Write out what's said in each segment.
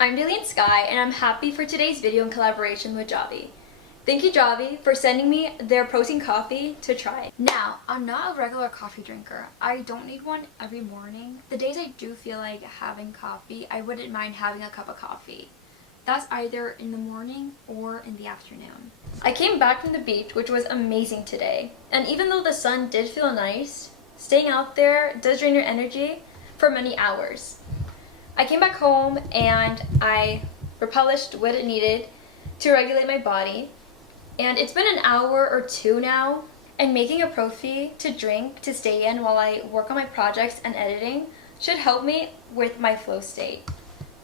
I'm Dayex Sky, and I'm happy for today's video in collaboration with Javvy. Thank you, Javvy, for sending me their protein coffee to try. Now, I'm not a regular coffee drinker. I don't need one every morning. The days I do feel like having coffee, I wouldn't mind having a cup of coffee. That's either in the morning or in the afternoon. I came back from the beach, which was amazing today. And even though the sun did feel nice, staying out there does drain your energy for many hours. I came back home and I replenished what it needed to regulate my body. And it's been an hour or two now, and making a proffee to drink to stay in while I work on my projects and editing should help me with my flow state.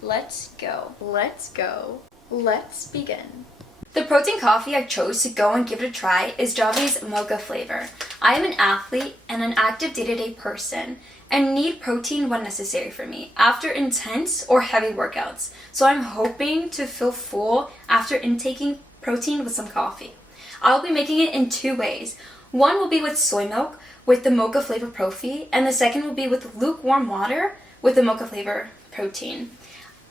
Let's go. Let's go. Let's begin. The protein coffee I chose to go and give it a try is Javvy's Mocha flavor. I am an athlete and an active day-to-day person and need protein when necessary for me after intense or heavy workouts. So I'm hoping to feel full after intaking protein with some coffee. I'll be making it in two ways. One will be with soy milk with the Mocha flavor proffee, and the second will be with lukewarm water with the Mocha flavor protein.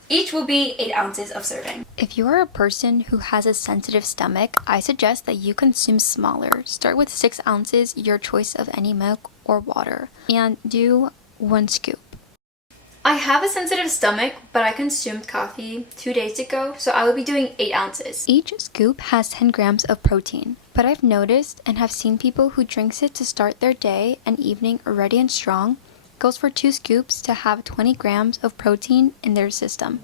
Each will be 8 ounces of serving. If you are a person who has a sensitive stomach, I suggest that you consume smaller. Start with 6 ounces, your choice of any milk or water, and do 1 scoop. I have a sensitive stomach, but I consumed coffee 2 days ago, so I will be doing 8 ounces. Each scoop has 10 grams of protein, but I've noticed and have seen people who drinks it to start their day and evening ready and strong goes for 2 scoops to have 20 grams of protein in their system.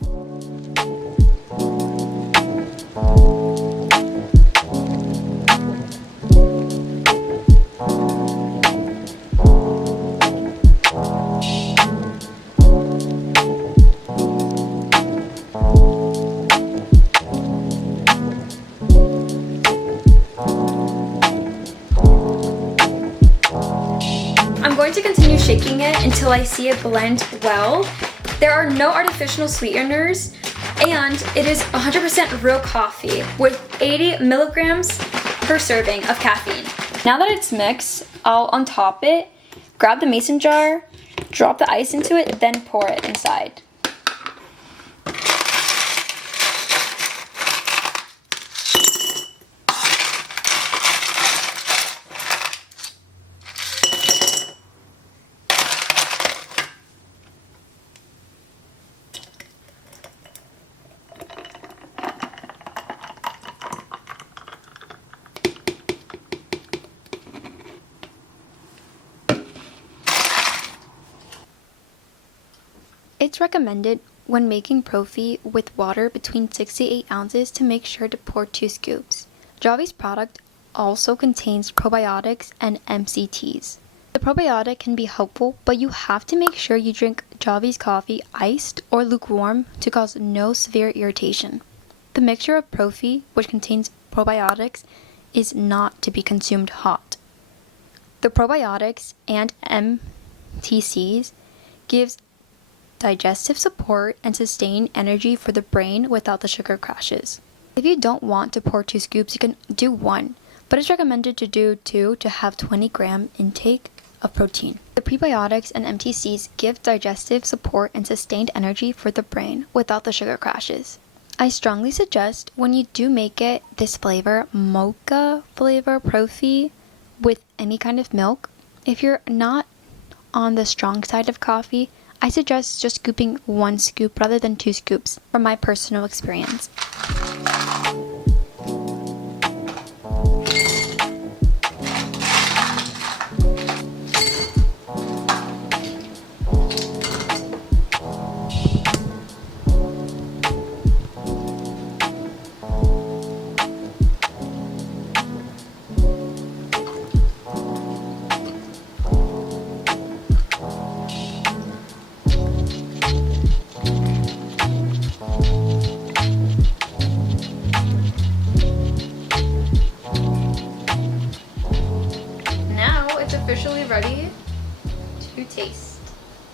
I'm going to continue shaking it until I see it blend well. There are no artificial sweeteners, and it is 100% real coffee with 80 milligrams per serving of caffeine. Now that it's mixed, I'll untop it, grab the mason jar, drop the ice into it, then pour it inside. It's recommended when making proffee with water between 6 to 8 ounces to make sure to pour 2 scoops. Javvy's product also contains probiotics and MCTs. The probiotic can be helpful, but you have to make sure you drink Javvy's coffee iced or lukewarm to cause no severe irritation. The mixture of proffee, which contains probiotics, is not to be consumed hot. The probiotics and MTCs gives digestive support and sustained energy for the brain without the sugar crashes. If you don't want to pour 2 scoops, you can do 1, but it's recommended to do 2 to have 20-gram intake of protein. The prebiotics and MTCs give digestive support and sustained energy for the brain without the sugar crashes. I strongly suggest when you do make it this flavor, Mocha flavor proffee with any kind of milk. If you're not on the strong side of coffee, I suggest just scooping 1 scoop rather than 2 scoops from my personal experience. Officially ready to taste.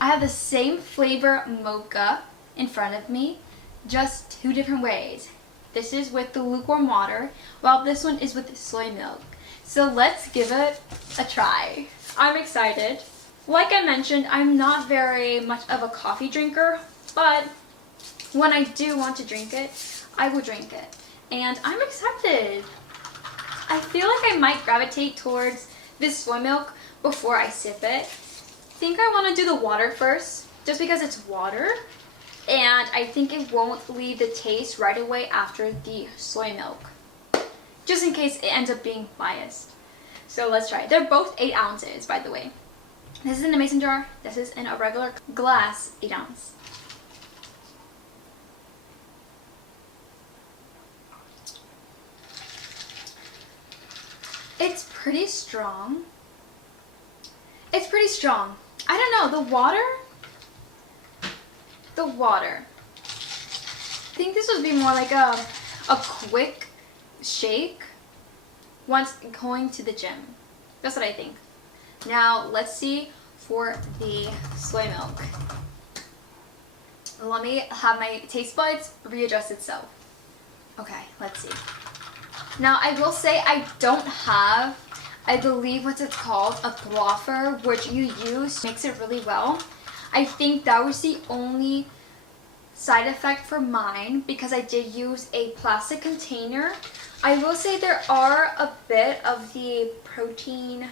I have the same flavor mocha in front of me, just 2 different ways. This is with the lukewarm water, while this one is with soy milk. So let's give it a try. I'm excited. Like I mentioned, I'm not very much of a coffee drinker, but when I do want to drink it, I will drink it. And I'm excited. I feel like I might gravitate towards this soy milk before I sip it. I think I want to do the water first, just because it's water. And I think it won't leave the taste right away after the soy milk. Just in case it ends up being biased. So let's try it. They're both 8 ounces, by the way. This is in a mason jar. This is in a regular glass 8 ounce. It's pretty strong. It's pretty strong. I don't know, the water. I think this would be more like a quick shake once going to the gym. That's what I think. Now let's see for the soy milk. Let me have my taste buds readjust itself. Okay, let's see. Now I will say I don't have, I believe what's it called, a frother, which you use makes it really well. I think that was the only side effect for mine because I did use a plastic container. I will say there are a bit of the protein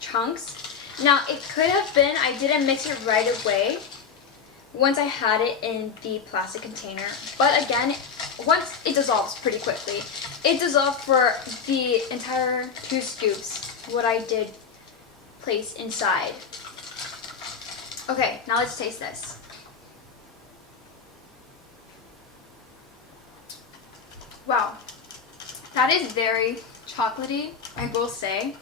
chunks. Now it could have been I didn't mix it right away once I had it in the plastic container. But again, once it dissolves pretty quickly. It dissolved for the entire 2 scoops, what I did place inside. Okay, now let's taste this. Wow, that is very chocolatey, I will say.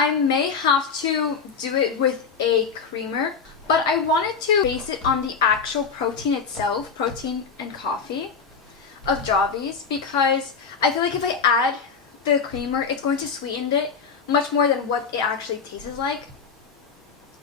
I may have to do it with a creamer, but I wanted to base it on the actual protein itself, protein and coffee of Javvy's, because I feel like if I add the creamer, it's going to sweeten it much more than what it actually tastes like.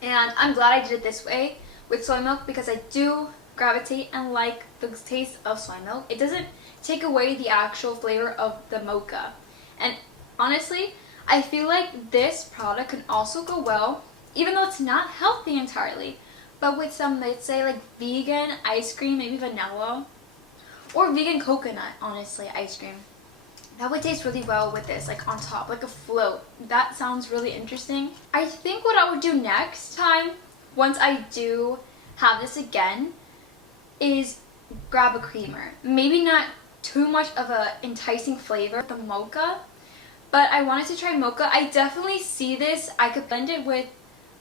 And I'm glad I did it this way with soy milk because I do gravitate and like the taste of soy milk. It doesn't take away the actual flavor of the mocha. And honestly, I feel like this product can also go well, even though it's not healthy entirely, but with some, let's say, like vegan ice cream, maybe vanilla, or vegan coconut, honestly, ice cream. That would taste really well with this, like on top, like a float. That sounds really interesting. I think what I would do next time, once I do have this again, is grab a creamer. Maybe not too much of a enticing flavor, the mocha, but I wanted to try mocha. I definitely see this. I could blend it with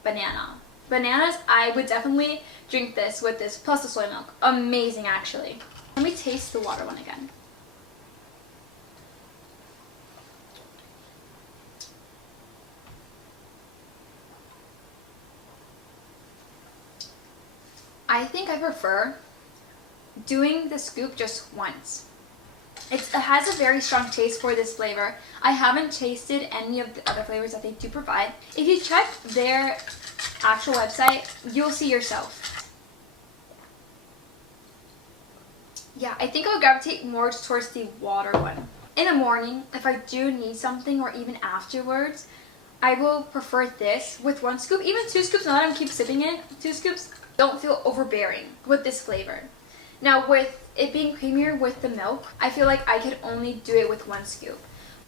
banana. Bananas, I would definitely drink this with this, plus the soy milk. Amazing, actually. Let me taste the water one again. I think I prefer doing the scoop just once. It has a very strong taste for this flavor. I haven't tasted any of the other flavors that they do provide. If you check their actual website, you'll see yourself. Yeah, I think I would gravitate more towards the water one. In the morning, if I do need something or even afterwards, I will prefer this with 1 scoop, even 2 scoops. Now that I keep sipping it, 2 scoops don't feel overbearing with this flavor. Now with it being creamier with the milk, I feel like I could only do it with 1 scoop.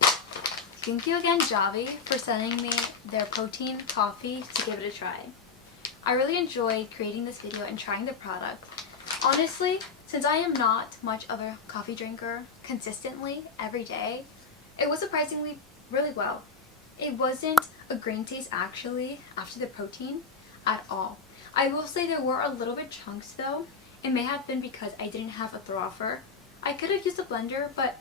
Thank you again, Javvy, for sending me their protein coffee to give it a try. I really enjoyed creating this video and trying the product. Honestly, since I am not much of a coffee drinker consistently every day, it was surprisingly really well. It wasn't a grain taste actually after the protein at all. I will say there were a little bit chunks though. It may have been because I didn't have a frother. I could have used a blender, but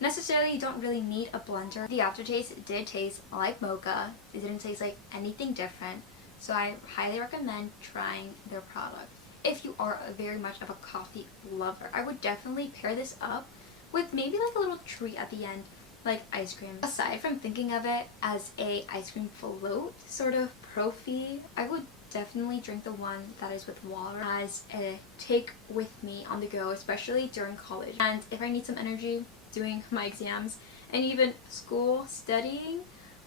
necessarily you don't really need a blender. The aftertaste did taste like mocha. It didn't taste like anything different. So I highly recommend trying their product. If you are very much of a coffee lover, I would definitely pair this up with maybe like a little treat at the end, like ice cream. Aside from thinking of it as a ice cream float sort of proffee, I would definitely drink the one that is with water as a take with me on the go, especially during college. And if I need some energy doing my exams and even school studying,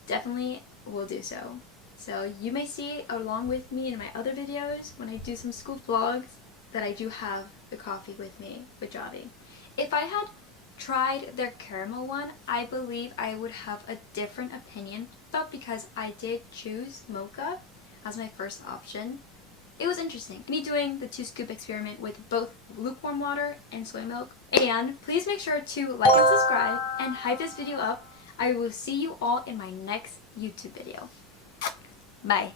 definitely will do so. So you may see along with me in my other videos when I do some school vlogs. that I do have the coffee with me with Javvy. If I had tried their caramel one, I believe I would have a different opinion, but because I did choose Mocha as my first option, it was interesting. Me doing the 2-scoop experiment with both lukewarm water and soy milk. And please make sure to like and subscribe and hype this video up. I will see you all in my next YouTube video. Bye.